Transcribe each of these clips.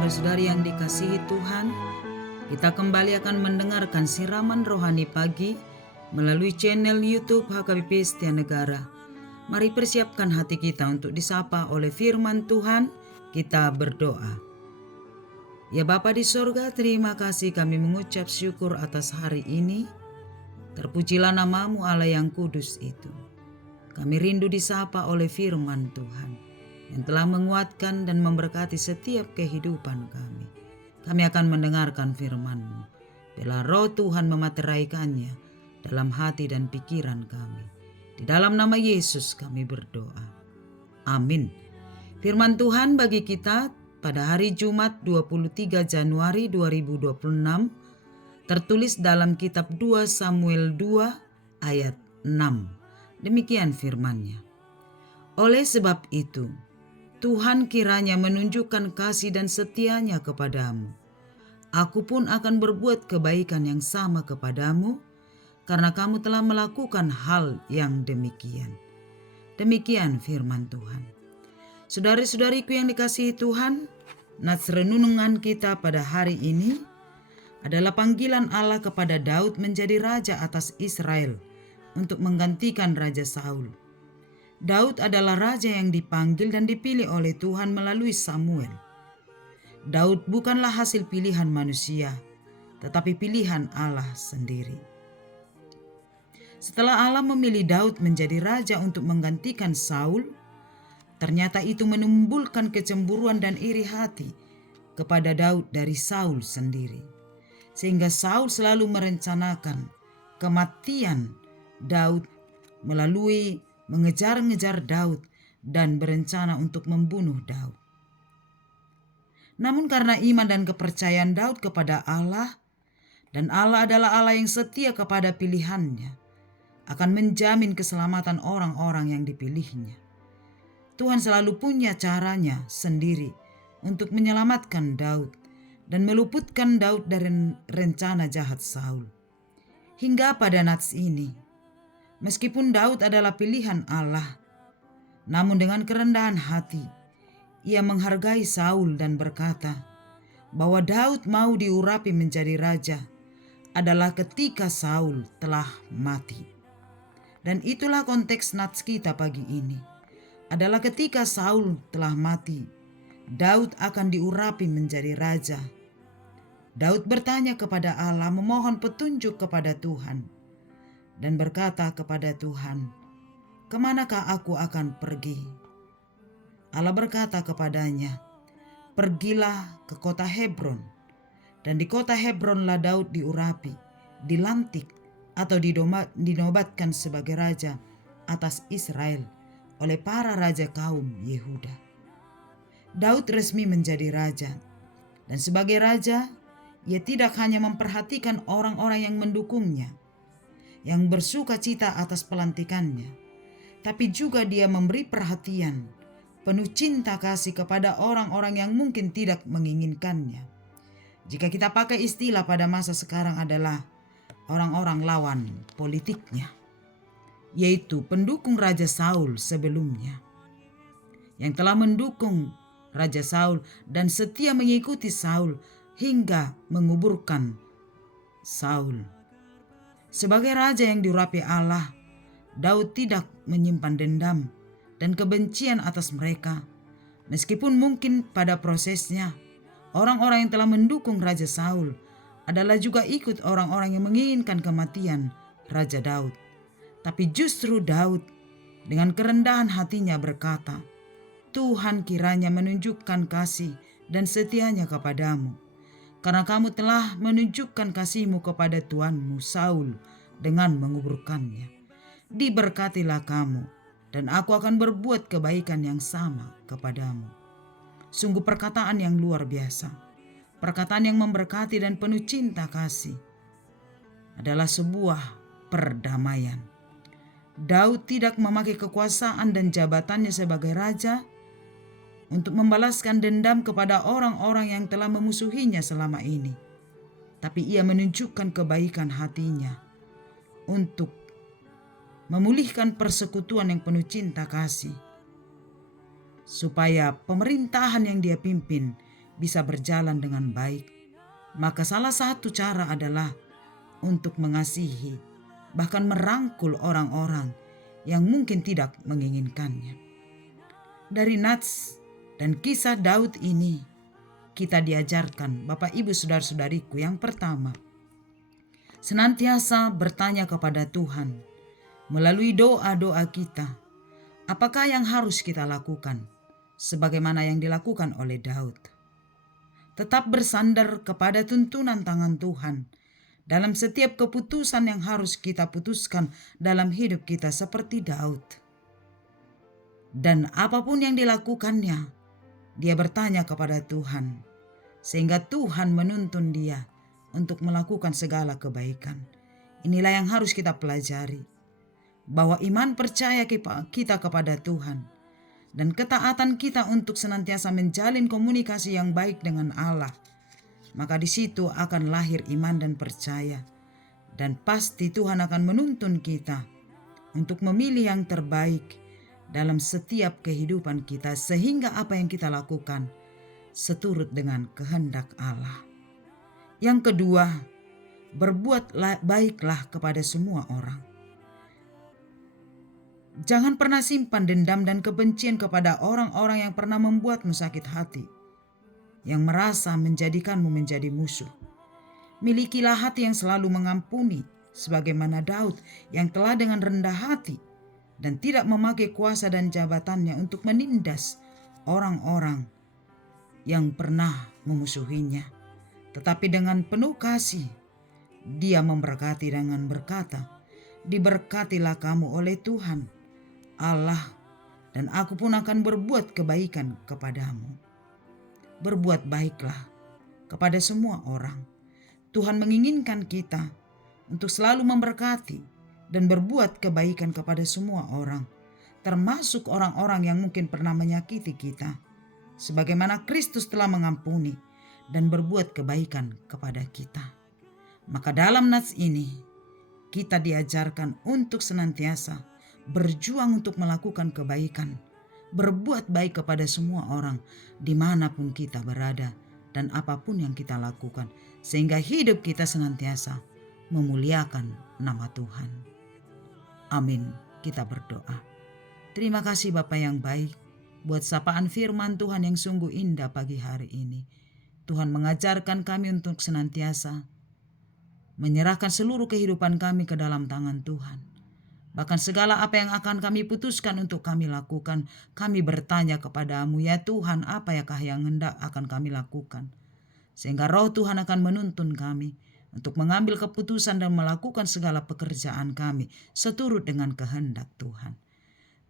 Saudara-saudari yang dikasihi Tuhan, kita kembali akan mendengarkan siraman rohani pagi melalui channel YouTube HKBP Setia Negara. Mari persiapkan hati kita untuk disapa oleh firman Tuhan. Kita berdoa. Ya Bapa di sorga, terima kasih kami mengucap syukur atas hari ini. Terpujilah namamu Allah yang kudus itu. Kami rindu disapa oleh firman Tuhan yang telah menguatkan dan memberkati setiap kehidupan kami. Kami akan mendengarkan firman-Mu. Bila roh Tuhan memateraikannya dalam hati dan pikiran kami. Di dalam nama Yesus kami berdoa. Amin. Firman Tuhan bagi kita pada hari Jumat 23 Januari 2026 tertulis dalam kitab 2 Samuel 2 ayat 6. Demikian firman-Nya. Oleh sebab itu, Tuhan kiranya menunjukkan kasih dan setianya kepadamu. Aku pun akan berbuat kebaikan yang sama kepadamu, karena kamu telah melakukan hal yang demikian. Demikian firman Tuhan. Saudari-saudariku yang dikasihi Tuhan, nats renungan kita pada hari ini adalah panggilan Allah kepada Daud menjadi raja atas Israel untuk menggantikan Raja Saul. Daud adalah raja yang dipanggil dan dipilih oleh Tuhan melalui Samuel. Daud bukanlah hasil pilihan manusia, tetapi pilihan Allah sendiri. Setelah Allah memilih Daud menjadi raja untuk menggantikan Saul, ternyata itu menimbulkan kecemburuan dan iri hati kepada Daud dari Saul sendiri. Sehingga Saul selalu merencanakan kematian Daud melalui mengejar-ngejar Daud dan berencana untuk membunuh Daud. Namun karena iman dan kepercayaan Daud kepada Allah, dan Allah adalah Allah yang setia kepada pilihannya, akan menjamin keselamatan orang-orang yang dipilihnya. Tuhan selalu punya caranya sendiri untuk menyelamatkan Daud dan meluputkan Daud dari rencana jahat Saul. Hingga pada nats ini, meskipun Daud adalah pilihan Allah, namun dengan kerendahan hati, ia menghargai Saul dan berkata bahwa Daud mau diurapi menjadi raja adalah ketika Saul telah mati. Dan itulah konteks nats kita pagi ini, adalah ketika Saul telah mati, Daud akan diurapi menjadi raja. Daud bertanya kepada Allah, memohon petunjuk kepada Tuhan, dan berkata kepada Tuhan, "Kemanakah aku akan pergi?" Allah berkata kepadanya, "Pergilah ke kota Hebron." Dan di kota Hebronlah Daud diurapi, dilantik atau dinobatkan sebagai raja atas Israel oleh para raja kaum Yehuda. Daud resmi menjadi raja, dan sebagai raja, ia tidak hanya memperhatikan orang-orang yang mendukungnya, yang bersuka cita atas pelantikannya, tapi juga dia memberi perhatian, penuh cinta kasih kepada orang-orang yang mungkin tidak menginginkannya. Jika kita pakai istilah pada masa sekarang adalah orang-orang lawan politiknya, yaitu pendukung Raja Saul sebelumnya, yang telah mendukung Raja Saul dan setia mengikuti Saul hingga menguburkan Saul. Sebagai raja yang diurapi Allah, Daud tidak menyimpan dendam dan kebencian atas mereka. Meskipun mungkin pada prosesnya, orang-orang yang telah mendukung Raja Saul adalah juga ikut orang-orang yang menginginkan kematian Raja Daud. Tapi justru Daud dengan kerendahan hatinya berkata, "Tuhan kiranya menunjukkan kasih dan setianya kepadamu, karena kamu telah menunjukkan kasih-Mu kepada tuanmu Saul dengan menguburkannya. Diberkatilah kamu, dan aku akan berbuat kebaikan yang sama kepadamu." Sungguh perkataan yang luar biasa, perkataan yang memberkati dan penuh cinta kasih, adalah sebuah perdamaian. Daud tidak memakai kekuasaan dan jabatannya sebagai raja untuk membalaskan dendam kepada orang-orang yang telah memusuhinya selama ini. Tapi ia menunjukkan kebaikan hatinya untuk memulihkan persekutuan yang penuh cinta kasih, supaya pemerintahan yang dia pimpin bisa berjalan dengan baik, maka salah satu cara adalah untuk mengasihi, bahkan merangkul orang-orang yang mungkin tidak menginginkannya. Dari nats dan kisah Daud ini, kita diajarkan, Bapak Ibu Saudara-saudariku, yang pertama, senantiasa bertanya kepada Tuhan melalui doa-doa kita, apakah yang harus kita lakukan, sebagaimana yang dilakukan oleh Daud. Tetap bersandar kepada tuntunan tangan Tuhan dalam setiap keputusan yang harus kita putuskan dalam hidup kita seperti Daud. Dan apapun yang dilakukannya, dia bertanya kepada Tuhan, sehingga Tuhan menuntun dia untuk melakukan segala kebaikan. Inilah yang harus kita pelajari, bahwa iman percaya kita kepada Tuhan dan ketaatan kita untuk senantiasa menjalin komunikasi yang baik dengan Allah, maka di situ akan lahir iman dan percaya. Dan pasti Tuhan akan menuntun kita untuk memilih yang terbaik dalam setiap kehidupan kita, sehingga apa yang kita lakukan seturut dengan kehendak Allah. Yang kedua, berbuat baiklah kepada semua orang. Jangan pernah simpan dendam dan kebencian kepada orang-orang yang pernah membuatmu sakit hati, yang merasa menjadikanmu menjadi musuh. Milikilah hati yang selalu mengampuni, sebagaimana Daud yang telah dengan rendah hati dan tidak memakai kuasa dan jabatannya untuk menindas orang-orang yang pernah memusuhinya. Tetapi dengan penuh kasih, dia memberkati dengan berkata, "Diberkatilah kamu oleh Tuhan Allah, dan aku pun akan berbuat kebaikan kepadamu." Berbuat baiklah kepada semua orang. Tuhan menginginkan kita untuk selalu memberkati dan berbuat kebaikan kepada semua orang, termasuk orang-orang yang mungkin pernah menyakiti kita, sebagaimana Kristus telah mengampuni dan berbuat kebaikan kepada kita. Maka dalam nats ini, kita diajarkan untuk senantiasa berjuang untuk melakukan kebaikan, berbuat baik kepada semua orang dimanapun kita berada dan apapun yang kita lakukan, sehingga hidup kita senantiasa memuliakan nama Tuhan. Amin. Kita berdoa. Terima kasih Bapa yang baik buat sapaan firman Tuhan yang sungguh indah pagi hari ini. Tuhan mengajarkan kami untuk senantiasa menyerahkan seluruh kehidupan kami ke dalam tangan Tuhan. Bahkan segala apa yang akan kami putuskan untuk kami lakukan, kami bertanya kepada-Mu, ya Tuhan, apakah yang hendak akan kami lakukan. Sehingga Roh Tuhan akan menuntun kami untuk mengambil keputusan dan melakukan segala pekerjaan kami seturut dengan kehendak Tuhan.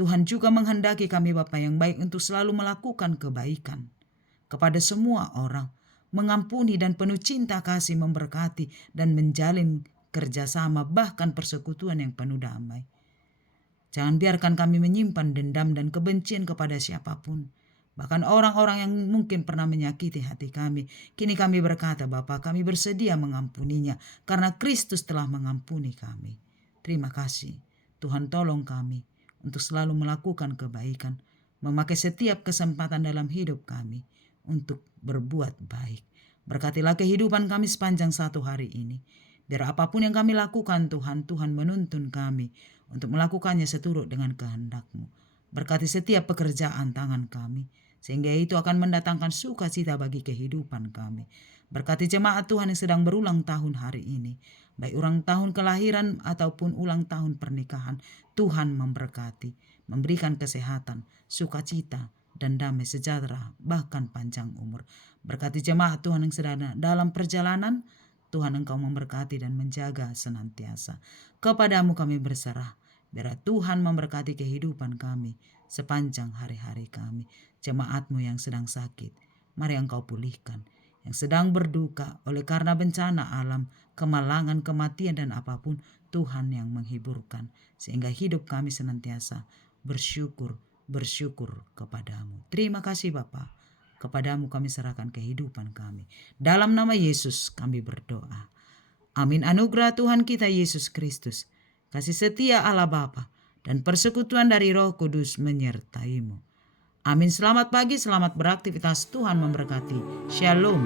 Tuhan juga menghendaki kami Bapa yang baik untuk selalu melakukan kebaikan kepada semua orang, mengampuni dan penuh cinta kasih, memberkati dan menjalin kerjasama, bahkan persekutuan yang penuh damai. Jangan biarkan kami menyimpan dendam dan kebencian kepada siapapun, bahkan orang-orang yang mungkin pernah menyakiti hati kami. Kini kami berkata, Bapa, kami bersedia mengampuninya karena Kristus telah mengampuni kami. Terima kasih. Tuhan, tolong kami untuk selalu melakukan kebaikan, memakai setiap kesempatan dalam hidup kami untuk berbuat baik. Berkatilah kehidupan kami sepanjang satu hari ini. Biar apapun yang kami lakukan Tuhan, Tuhan menuntun kami untuk melakukannya seturut dengan kehendak-Mu. Berkati setiap pekerjaan tangan kami, sehingga itu akan mendatangkan sukacita bagi kehidupan kami. Berkati jemaat Tuhan yang sedang berulang tahun hari ini, baik ulang tahun kelahiran ataupun ulang tahun pernikahan. Tuhan memberkati, memberikan kesehatan, sukacita, dan damai sejahtera, bahkan panjang umur. Berkati jemaat Tuhan yang sedang dalam perjalanan, Tuhan Engkau memberkati dan menjaga senantiasa. Kepada-Mu kami berserah. Biar Tuhan memberkati kehidupan kami sepanjang hari-hari kami. Jemaat-Mu yang sedang sakit, mari Engkau pulihkan. Yang sedang berduka oleh karena bencana alam, kemalangan, kematian dan apapun, Tuhan yang menghiburkan. Sehingga hidup kami senantiasa bersyukur kepada-Mu. Terima kasih Bapa. Kepada-Mu kami serahkan kehidupan kami. Dalam nama Yesus kami berdoa. Amin. Anugerah Tuhan kita Yesus Kristus, kasih setia Allah Bapa, dan persekutuan dari Roh Kudus menyertai-Mu. Amin. Selamat pagi, selamat beraktivitas. Tuhan memberkati. Shalom.